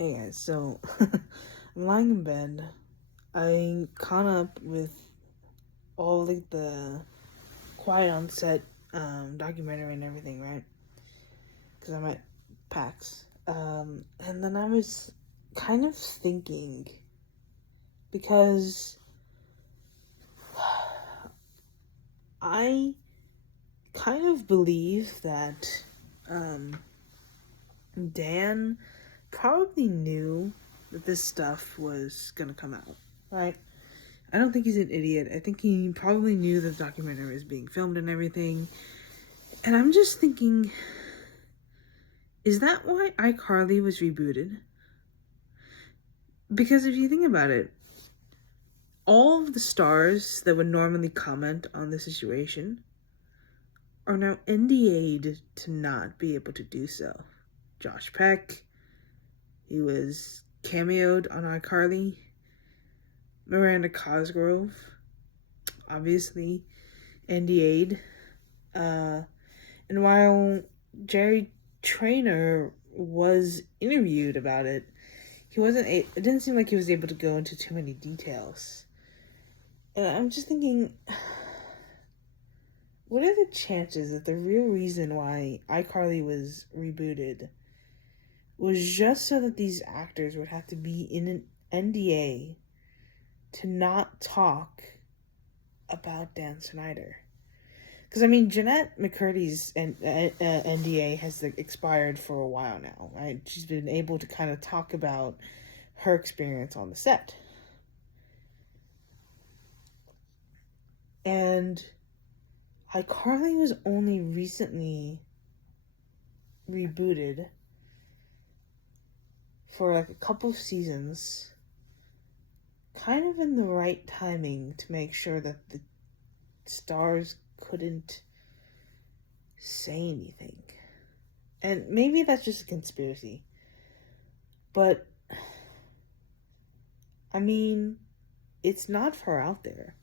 Hey guys, so I'm lying in bed. I caught up with all like the Quiet on Set documentary and everything, right? Because I'm at PAX. And then I was kind of thinking because I kind of believe that Dan probably knew that this stuff was gonna come out, right? I don't think he's an idiot. I think he probably knew that the documentary was being filmed and everything. And I'm just thinking, is that why iCarly was rebooted? Because if you think about it, all of the stars that would normally comment on the situation are now NDA'd to not be able to do so. Josh Peck, he was cameoed on iCarly. Miranda Cosgrove, obviously NDA'd. And while Jerry Trainer was interviewed about it, it didn't seem like he was able to go into too many details. And I'm just thinking, what are the chances that the real reason why iCarly was rebooted was just so that these actors would have to be in an NDA to not talk about Dan Snyder? Because, I mean, Jeanette McCurdy's NDA has expired for a while now, right? She's been able to kind of talk about her experience on the set. And iCarly was only recently rebooted for like a couple of seasons, kind of in the right timing to make sure that the stars couldn't say anything. And maybe that's just a conspiracy. But, I mean, it's not far out there.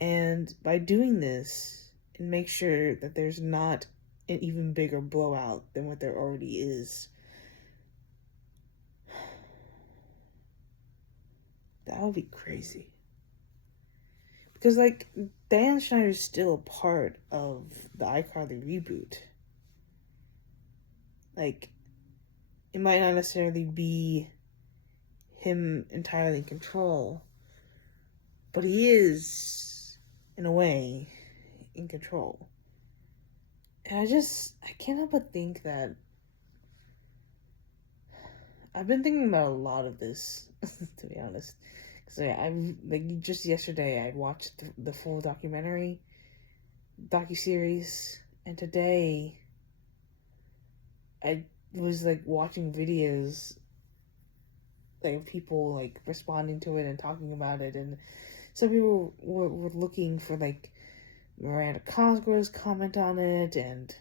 And by doing this, it makes sure that there's not an even bigger blowout than what there already is. That would be crazy. Because, like, Dan Schneider's still a part of the iCarly reboot. Like, it might not necessarily be him entirely in control, but he is, in a way, in control. And I can't help but think that I've been thinking about a lot of this, to be honest. Because like, just yesterday, I watched the full Docu-Series, and today, I was, like, watching videos, like, of people, like, responding to it and talking about it, and some people were looking for, like, Miranda Cosgrove's comment on it, and,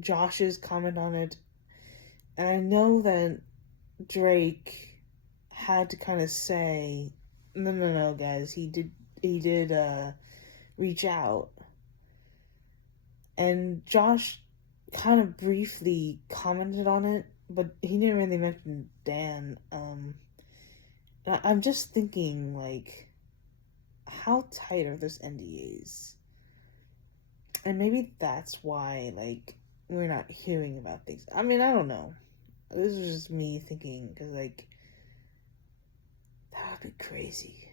Josh's comment on it, and I know that Drake had to kind of say, no, guys, he did reach out, and Josh kind of briefly commented on it, but he didn't really mention Dan. I'm just thinking, like, how tight are those NDAs? And maybe that's why, like, we're not hearing about things. I mean, I don't know. This is just me thinking, because, like, that would be crazy.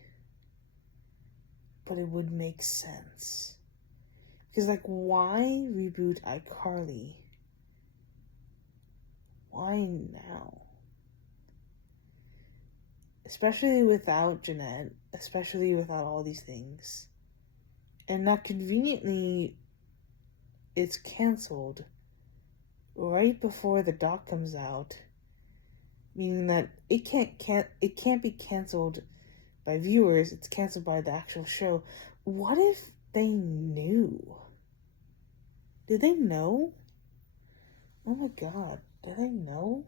But it would make sense. Because, like, why reboot iCarly? Why now? Especially without Jeanette, especially without all these things. And not conveniently, it's canceled right before the doc comes out, meaning that it can't be canceled by viewers, it's canceled by the actual show. What if they knew? Did they know? Oh my god, did they know?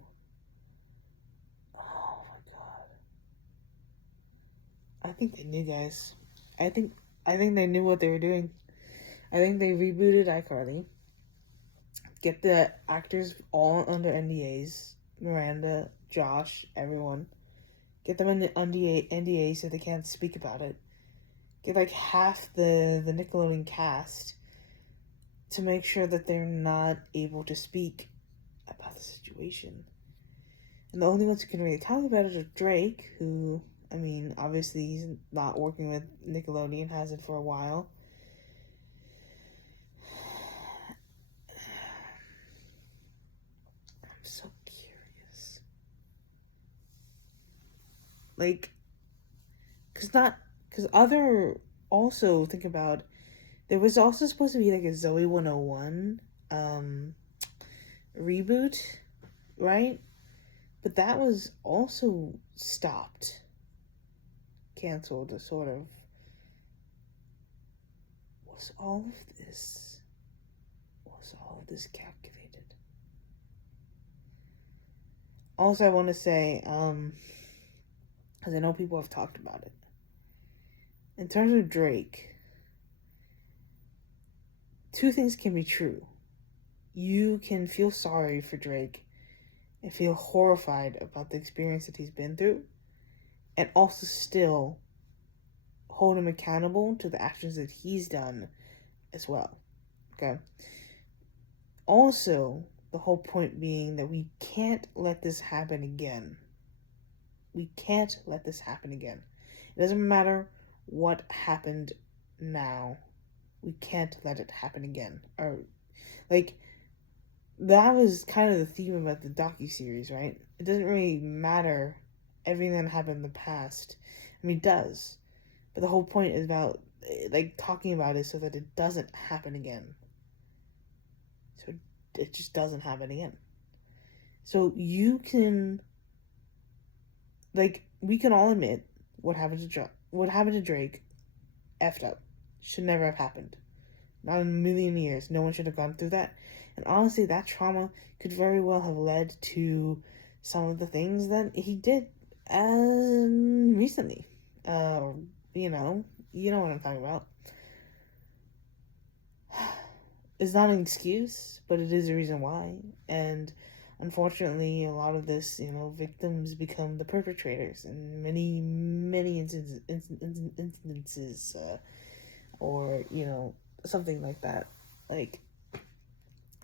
Oh my god. I think they knew, guys. I think they knew what they were doing. I think they rebooted iCarly, Get the actors all under NDAs. Miranda, Josh, everyone. Get them in NDA so they can't speak about it. Get like half the Nickelodeon cast to make sure that they're not able to speak about the situation. And the only ones who can really talk about it are Drake, who, I mean, obviously he's not working with Nickelodeon, hasn't for a while. I'm so curious. Like, because also think about, there was also supposed to be like a Zoe 101 reboot, right? But that was also stopped, canceled, sort of. Was all of this calculated? Also, I want to say, because I know people have talked about it. In terms of Drake, two things can be true. You can feel sorry for Drake and feel horrified about the experience that he's been through, and also still hold him accountable to the actions that he's done as well. Okay? Also, the whole point being that we can't let this happen again. We can't let this happen again. It doesn't matter what happened now. We can't let it happen again. Or, like, that was kind of the theme about the Docu-Series, right? It doesn't really matter everything that happened in the past. I mean, it does. But the whole point is about, like, talking about it so that it doesn't happen again. So it just doesn't happen again. So you can, like, we can all admit what happened to Drake effed up. Should never have happened. Not in a million years. No one should have gone through that. And honestly, that trauma could very well have led to some of the things that he did recently. You know what I'm talking about. It's not an excuse, but it is a reason why. And unfortunately, a lot of this, victims become the perpetrators in many, many instances, or, something like that. Like,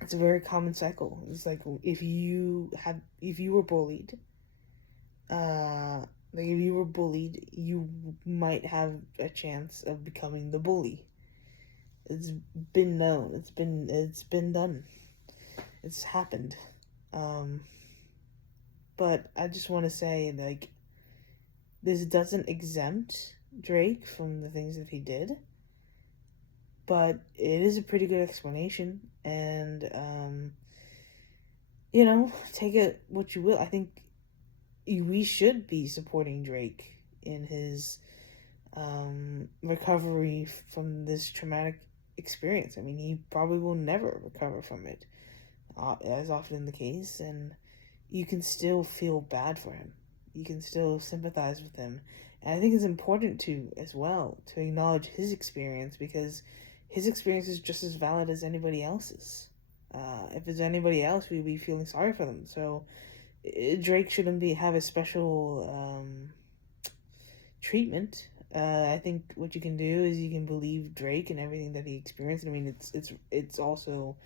it's a very common cycle. It's like if you were bullied, you might have a chance of becoming the bully. It's been known. It's been done. It's happened. But I just want to say, like, this doesn't exempt Drake from the things that he did, but it is a pretty good explanation, and take it what you will. I think we should be supporting Drake in his recovery from this traumatic experience. I mean, he probably will never recover from it, as often the case, and you can still feel bad for him. You can still sympathize with him. And I think it's important to, as well, to acknowledge his experience, because his experience is just as valid as anybody else's. If there's anybody else, we'd be feeling sorry for them. So Drake shouldn't have a special treatment. I think what you can do is you can believe Drake and everything that he experienced. I mean, it's also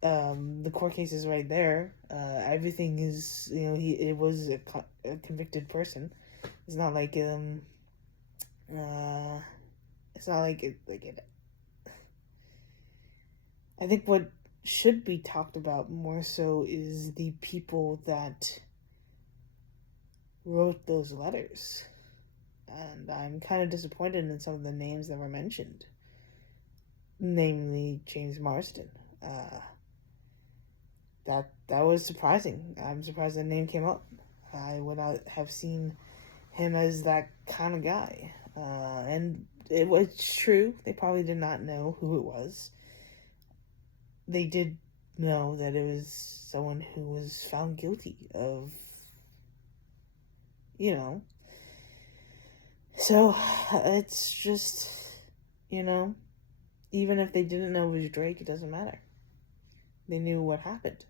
the court case is right there. Everything is, it was a convicted person. It's not like it's not like it. I think what should be talked about more so is the people that wrote those letters. And I'm kind of disappointed in some of the names that were mentioned. Namely, James Marsden. That was surprising. I'm surprised that name came up. I would not have seen him as that kind of guy. And it was true. They probably did not know who it was. They did know that it was someone who was found guilty of, So, it's just, even if they didn't know it was Drake, it doesn't matter. They knew what happened.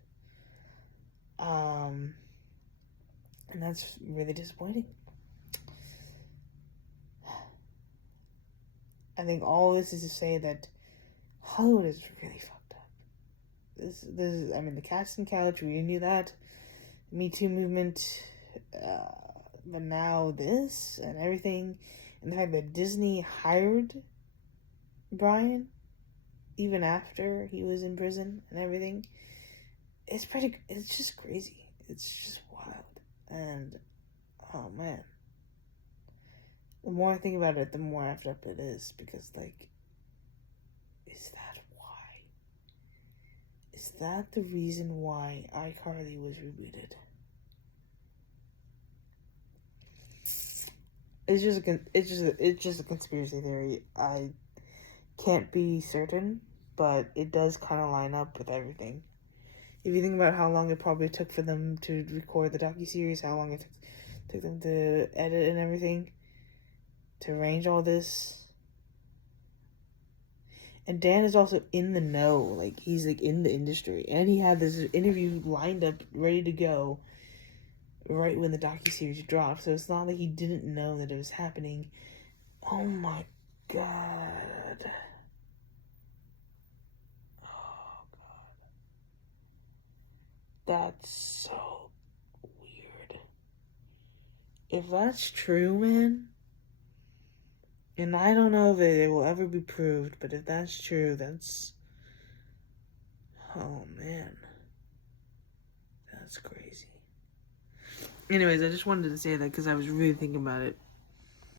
And that's really disappointing. I think all this is to say that Hollywood is really fucked up. This is, I mean, the casting couch, we knew that. Me Too movement, but now this and everything. And the fact that Disney hired Brian even after he was in prison and everything. It's just crazy. It's just wild. And, oh man. The more I think about it, the more effed up it is. Because, like, is that why? Is that the reason why iCarly was rebooted? It's just a conspiracy theory. I can't be certain, but it does kind of line up with everything. If you think about how long it probably took for them to record the docu-series, how long it took them to edit and everything, to arrange all this. And Dan is also in the know, like, he's, like, in the industry. And he had this interview lined up, ready to go, right when the docu-series dropped. So it's not like he didn't know that it was happening. Oh my god. Oh god. That's so weird. If that's true, man, and I don't know if it will ever be proved, but if that's true, that's... oh, man. That's crazy. Anyways, I just wanted to say that because I was really thinking about it.